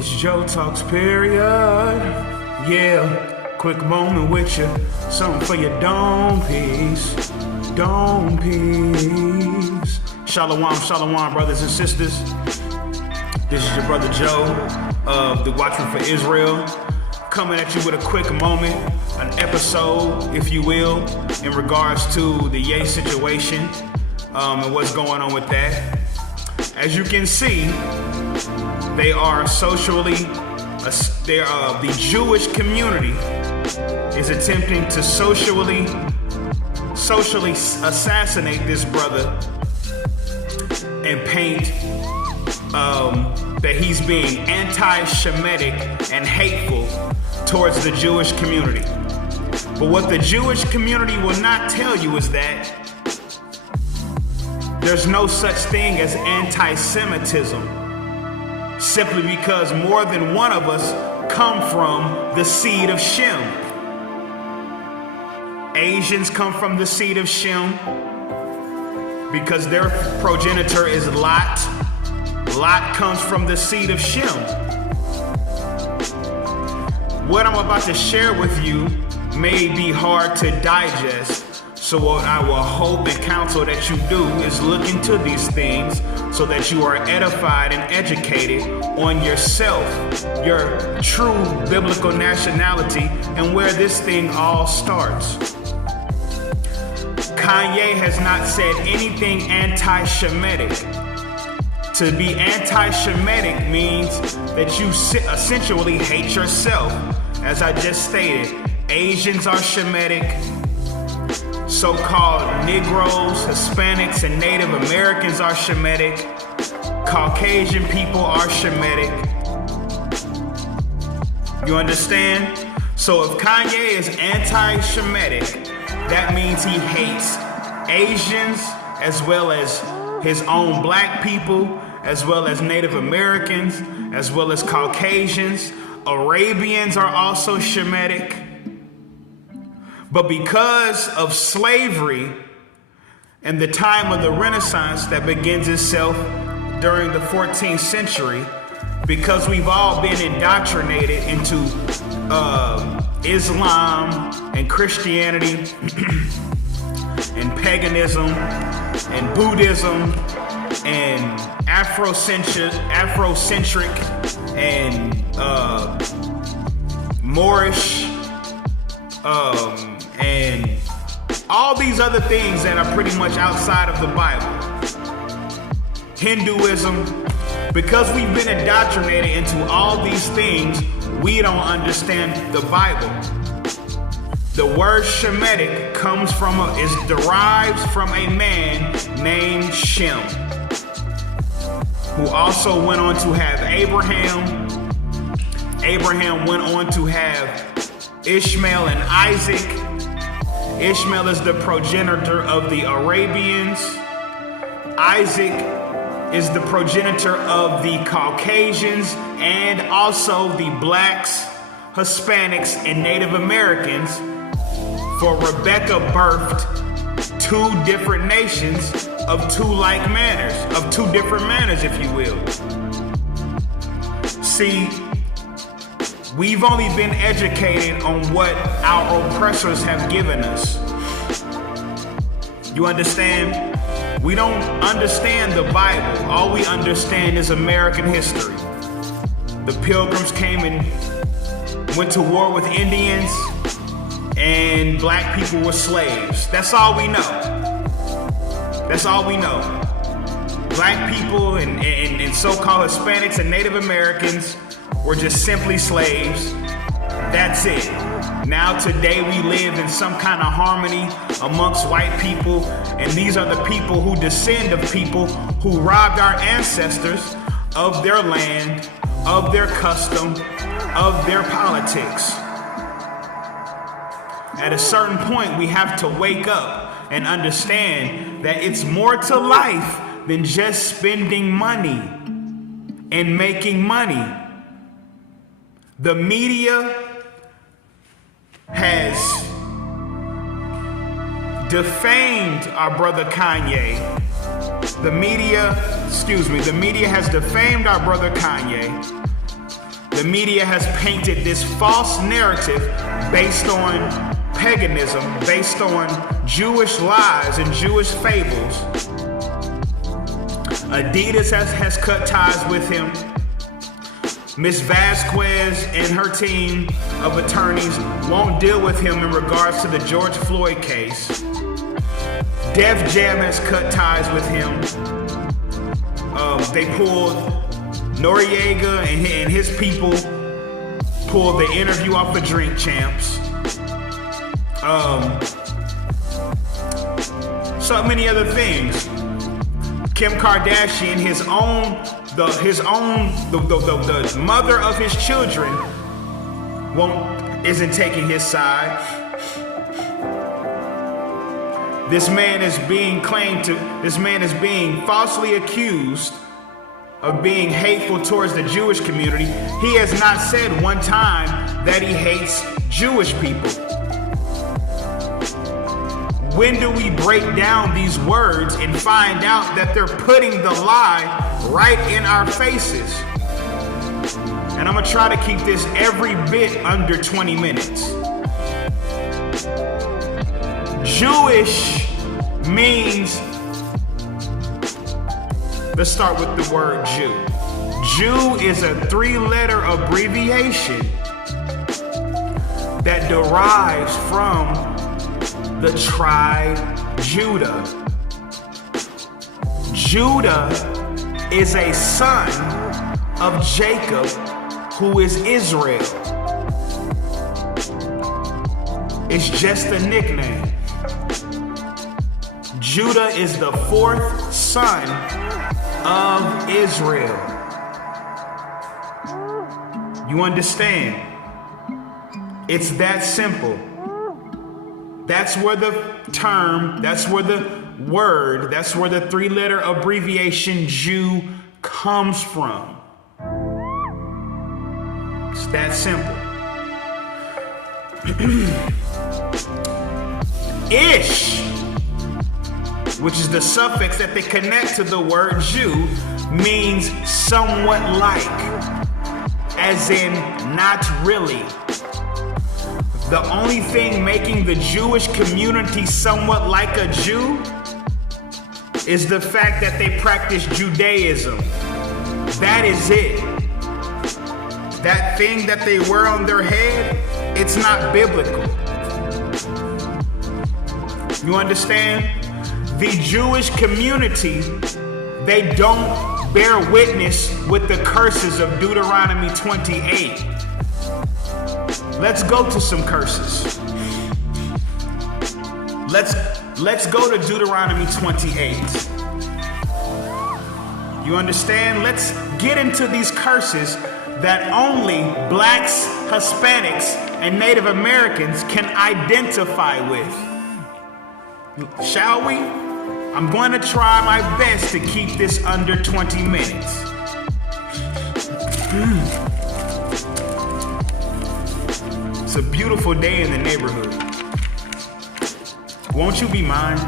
It's Joe Talks, period. Yeah, quick moment with you. Something for your dome piece. Dome piece. Shalom, shalom, brothers and sisters. This is your brother Joe of the Watchmenforisrael, coming at you with a quick moment, an episode, if you will, in regards to the Ye situation and what's going on with that. As you can see, they are the Jewish community is attempting to socially assassinate this brother and paint that he's being anti-Shemitic and hateful towards the Jewish community. But what the Jewish community will not tell you is that there's no such thing as anti-Semitism, simply because more than one of us come from the seed of Shem. Asians come from the seed of Shem because their progenitor is Lot. Lot comes from the seed of Shem. What I'm about to share with you may be hard to digest, so what I will hope and counsel that you do is look into these things so that you are edified and educated on yourself, your true biblical nationality, and where this thing all starts. Kanye has not said anything anti-Shemitic. To be anti-Shemitic means that you essentially hate yourself. As I just stated, Asians are Shemitic, so-called Negroes, Hispanics, and Native Americans are Shemitic, Caucasian people are Shemitic. You understand? So if Kanye is anti-Shemitic, that means he hates Asians as well as his own black people, as well as Native Americans, as well as Caucasians. Arabians are also Shemitic. But because of slavery and the time of the Renaissance that begins itself during the 14th century, because we've all been indoctrinated into Islam and Christianity and paganism and Buddhism and Afrocentric and Moorish and all these other things that are pretty much outside of the Bible. Hinduism, because we've been indoctrinated into all these things, we don't understand the Bible. The word Shemitic derives from a man named Shem, who also went on to have Abraham. Abraham went on to have Ishmael and Isaac. Ishmael is the progenitor of the Arabians. Isaac is the progenitor of the Caucasians and also the blacks, Hispanics, and Native Americans. For Rebecca birthed two different nations of two different manners, if you will. See, we've only been educated on what our oppressors have given us. You understand? We don't understand the Bible. All we understand is American history. The Pilgrims came and went to war with Indians, and black people were slaves. That's all we know. That's all we know. Black people and so-called Hispanics and Native Americans were just simply slaves. That's it. Now today we live in some kind of harmony amongst white people, and these are the people who descend of people who robbed our ancestors of their land, of their custom, of their politics. At a certain point, we have to wake up and understand that it's more to life than just spending money and making money. The media has defamed our brother Kanye. The media has defamed our brother Kanye The media has painted this false narrative based on paganism, based on Jewish lies and Jewish fables. Adidas has cut ties with him. Miss Vasquez and her team of attorneys won't deal with him in regards to the George Floyd case. Def Jam has cut ties with him. They pulled Noriega and his people pulled the interview off of Drink Champs. So many other things. Kim Kardashian, the mother of his children, isn't taking his side. This man is being falsely accused of being hateful towards the Jewish community. He has not said one time that he hates Jewish people. When do we break down these words and find out that they're putting the lie right in our faces? And I'm gonna try to keep this every bit under 20 minutes. Jewish means, let's start with the word Jew. Jew is a 3-letter abbreviation that derives from the tribe Judah. Judah is a son of Jacob, who is Israel. It's just a nickname. Judah is the 4th son of Israel. You understand? It's that simple. That's where the term, that's where the word, that's where the 3-letter abbreviation Jew comes from. It's that simple. Ish, which is the suffix that they connect to the word Jew, means somewhat like, as in not really. The only thing making the Jewish community somewhat like a Jew is the fact that they practice Judaism. That is it. That thing that they wear on their head, it's not biblical. You understand? The Jewish community, they don't bear witness with the curses of Deuteronomy 28. Let's go to some curses. Let's go to Deuteronomy 28. You understand? Let's get into these curses that only blacks, Hispanics, and Native Americans can identify with. Shall we? I'm going to try my best to keep this under 20 minutes. It's a beautiful day in the neighborhood. Won't you be mine?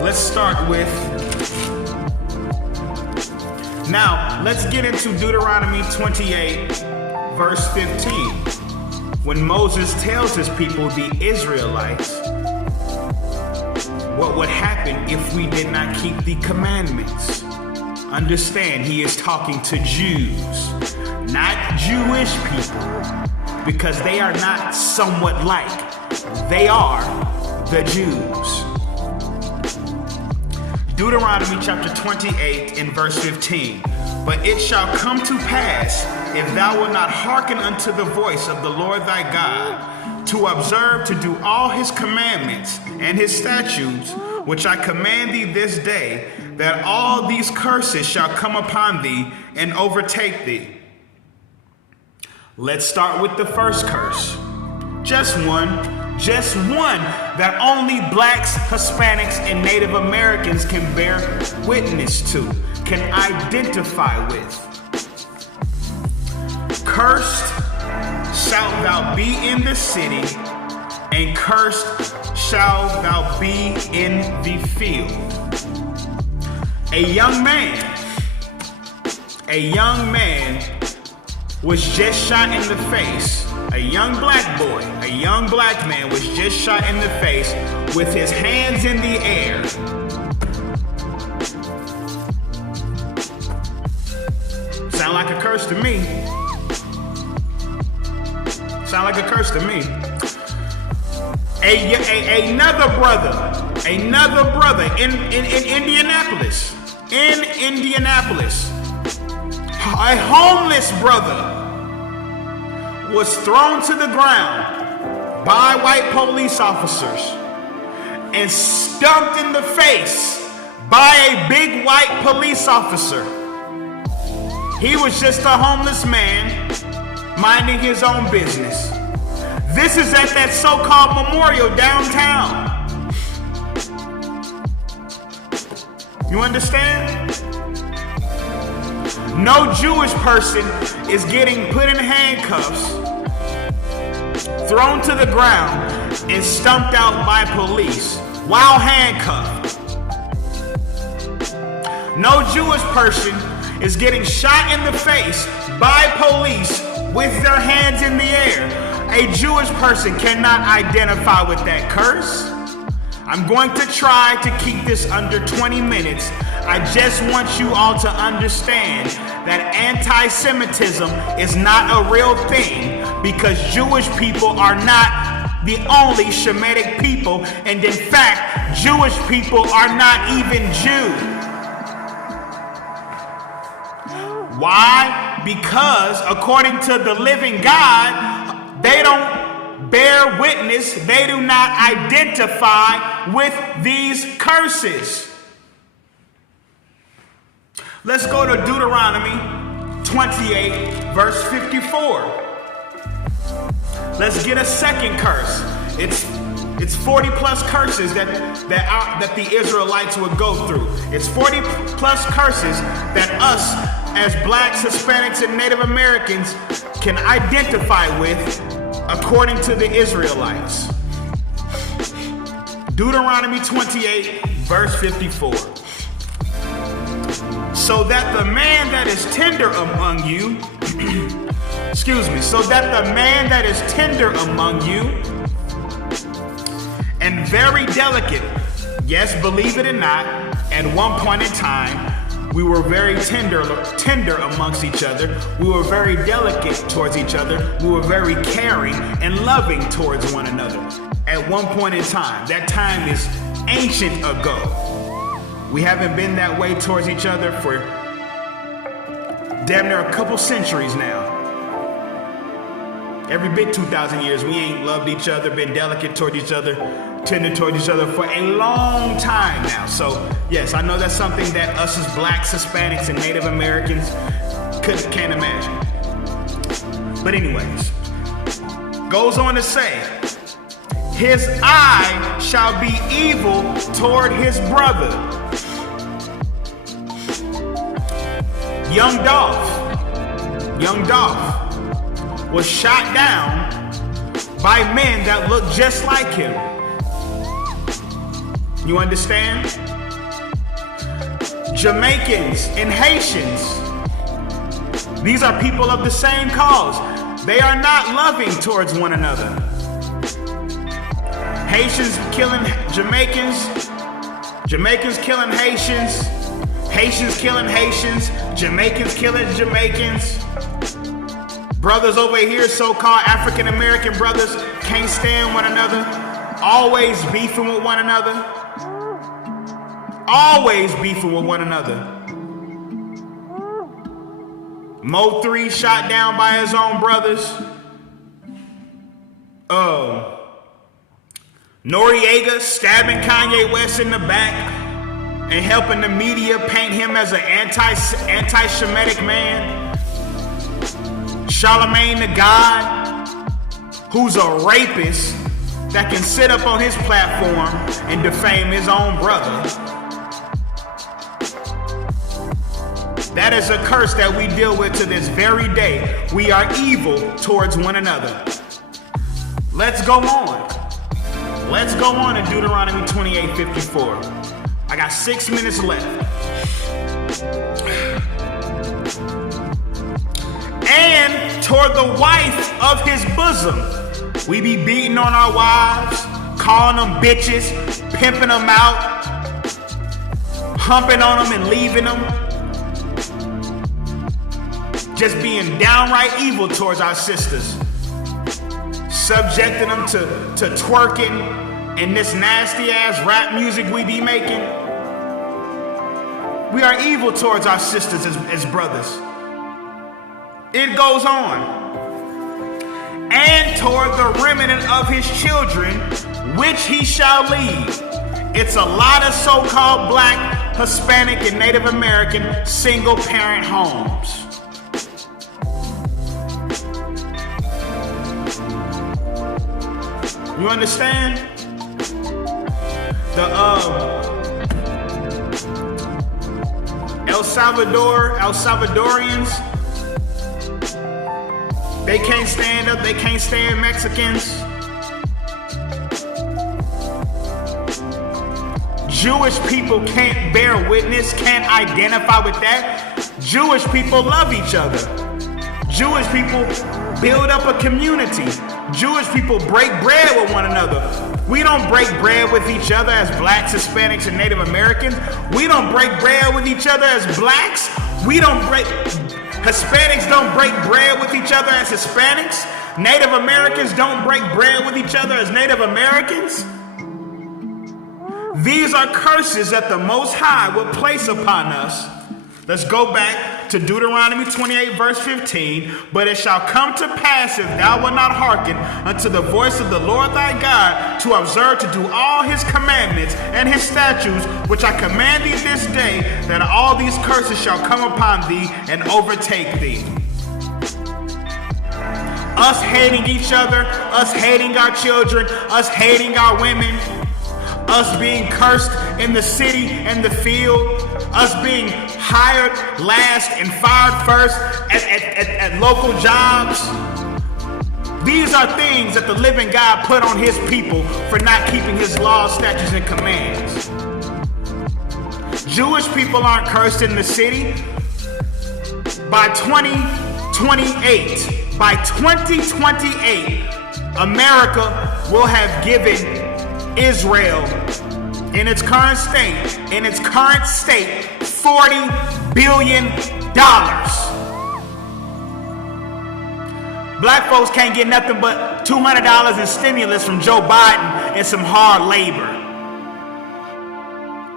Let's start with, now let's get into Deuteronomy 28, verse 15. When Moses tells his people, the Israelites, what would happen if we did not keep the commandments. Understand, he is talking to Jews, not Jewish people, because they are not somewhat like. They are the Jews. Deuteronomy chapter 28 and verse 15. But it shall come to pass, if thou wilt not hearken unto the voice of the Lord thy God, to observe to do all his commandments and his statutes, which I command thee this day, that all these curses shall come upon thee and overtake thee. Let's start with the first curse. Just one that only blacks, Hispanics, and Native Americans can bear witness to, can identify with. Cursed shalt thou be in the city, and cursed shalt thou be in the field. A young man was just shot in the face. A young black boy, a young black man was just shot in the face with his hands in the air. Sound like a curse to me. Sound like a curse to me. Another brother in Indianapolis. In Indianapolis, a homeless brother was thrown to the ground by white police officers and stumped in the face by a big white police officer. He was just a homeless man minding his own business. This is at that so-called memorial downtown. You understand? No Jewish person is getting put in handcuffs, thrown to the ground, and stumped out by police while handcuffed. No Jewish person is getting shot in the face by police with their hands in the air. A Jewish person cannot identify with that curse. I'm going to try to keep this under 20 minutes. I just want you all to understand that anti-Semitism is not a real thing, because Jewish people are not the only Shemitic people, and in fact, Jewish people are not even Jews. Why? Because according to the living God, they don't bear witness, they do not identify with these curses. Let's go to Deuteronomy 28, verse 54. Let's get a second curse. It's 40 plus curses that the Israelites would go through. It's 40 plus curses that us as blacks, Hispanics, and Native Americans can identify with according to the Israelites. Deuteronomy 28, verse 54. So that the man that is tender among you, so that the man that is tender among you and very delicate, yes, believe it or not, at one point in time, we were very tender amongst each other. We were very delicate towards each other. We were very caring and loving towards one another. At one point in time, that time is ancient ago. We haven't been that way towards each other for damn near a couple centuries now. Every bit 2,000 years, we ain't loved each other, been delicate toward each other, tender toward each other for a long time now. So, yes, I know that's something that us as blacks, Hispanics, and Native Americans can't imagine. But anyways, goes on to say, his eye shall be evil toward his brother. Young Dolph was shot down by men that looked just like him. You understand? Jamaicans and Haitians, these are people of the same cause. They are not loving towards one another. Haitians killing Jamaicans, Jamaicans killing Haitians, Haitians killing Haitians, Jamaicans killing Jamaicans. Brothers over here, so-called African American brothers, can't stand one another, always beefing with one another. Always beefing with one another. Mo 3 shot down by his own brothers. Noriega stabbing Kanye West in the back and helping the media paint him as an anti-Shemitic man. Charlemagne the God, who's a rapist that can sit up on his platform and defame his own brother. That is a curse that we deal with to this very day. We are evil towards one another. Let's go on. Let's go on in Deuteronomy 28:54. I got 6 minutes left. And toward the wife of his bosom, we be beating on our wives, calling them bitches, pimping them out, humping on them and leaving them. Just being downright evil towards our sisters. Subjecting them to twerking and this nasty ass rap music we be making. We are evil towards our sisters as brothers. It goes on. And toward the remnant of his children, which he shall leave. It's a lot of so-called black, Hispanic, and Native American single-parent homes. You understand? The El Salvadorians, they can't stand up, they can't stand Mexicans. Jewish people can't bear witness, can't identify with that. Jewish people love each other. Jewish people build up a community. Jewish people break bread with one another. We don't break bread with each other as blacks, Hispanics, and Native Americans. We don't break bread with each other as blacks. Hispanics don't break bread with each other as Hispanics. Native Americans don't break bread with each other as Native Americans. These are curses that the Most High will place upon us. Let's go back to Deuteronomy 28 verse 15. But it shall come to pass, if thou wilt not hearken unto the voice of the Lord thy God, to observe to do all his commandments and his statutes, which I command thee this day, that all these curses shall come upon thee and overtake thee. Us hating each other, us hating our children, us hating our women, us being cursed in the city and the field, us being hired last and fired first at local jobs. These are things that the living God put on his people for not keeping his laws, statutes, and commands. Jewish people aren't cursed in the city. By 2028, America will have given Israel in its current state, $40 billion. Black folks can't get nothing but $200 in stimulus from Joe Biden and some hard labor.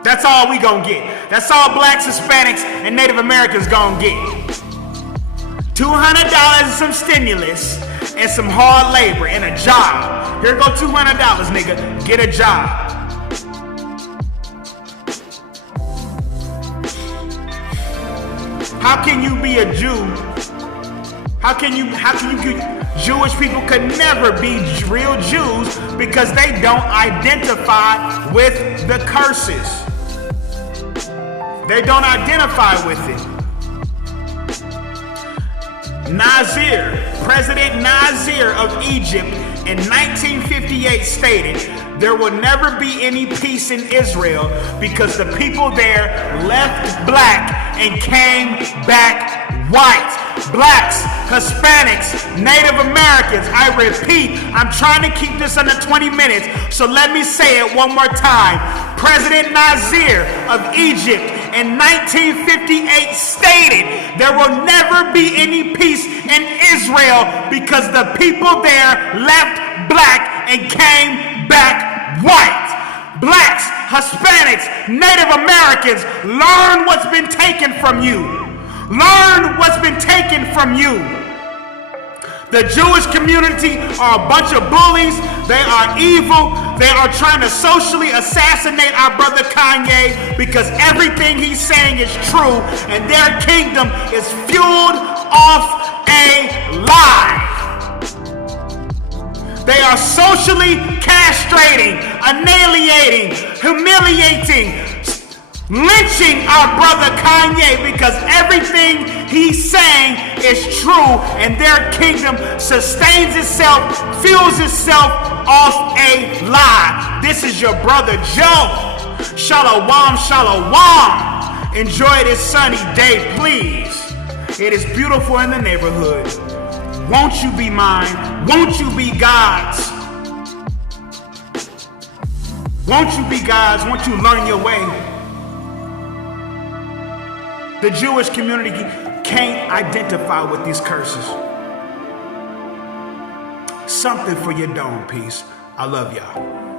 That's all we gonna get. That's all blacks, Hispanics, and Native Americans gonna get. $200 and some stimulus and some hard labor and a job. Here go $200, nigga. Get a job. How can you be a Jew? How can you Jewish people could never be real Jews because they don't identify with the curses. They don't identify with it. President Nasir of Egypt in 1958 stated, there will never be any peace in Israel because the people there left black and came back white. Blacks, Hispanics, Native Americans. I repeat, I'm trying to keep this under 20 minutes, so let me say it one more time. President Nasir of Egypt in 1958 stated, there will never be any peace in Israel because the people there left black and came back white. Blacks, Hispanics, Native Americans, learn what's been taken from you. Learn what's been taken from you. The Jewish community are a bunch of bullies. They are evil. They are trying to socially assassinate our brother Kanye because everything he's saying is true and their kingdom is fueled off a lie. They are socially castrating, annihilating, humiliating, lynching our brother Kanye because everything he's saying is true and their kingdom sustains itself, fuels itself off a lie. This is your brother Joe. Shalom, shalom. Enjoy this sunny day, please. It is beautiful in the neighborhood. Won't you be mine? Won't you be God's? Won't you be God's? Won't you learn your way? The Jewish community can't identify with these curses. Something for your dome piece. I love y'all.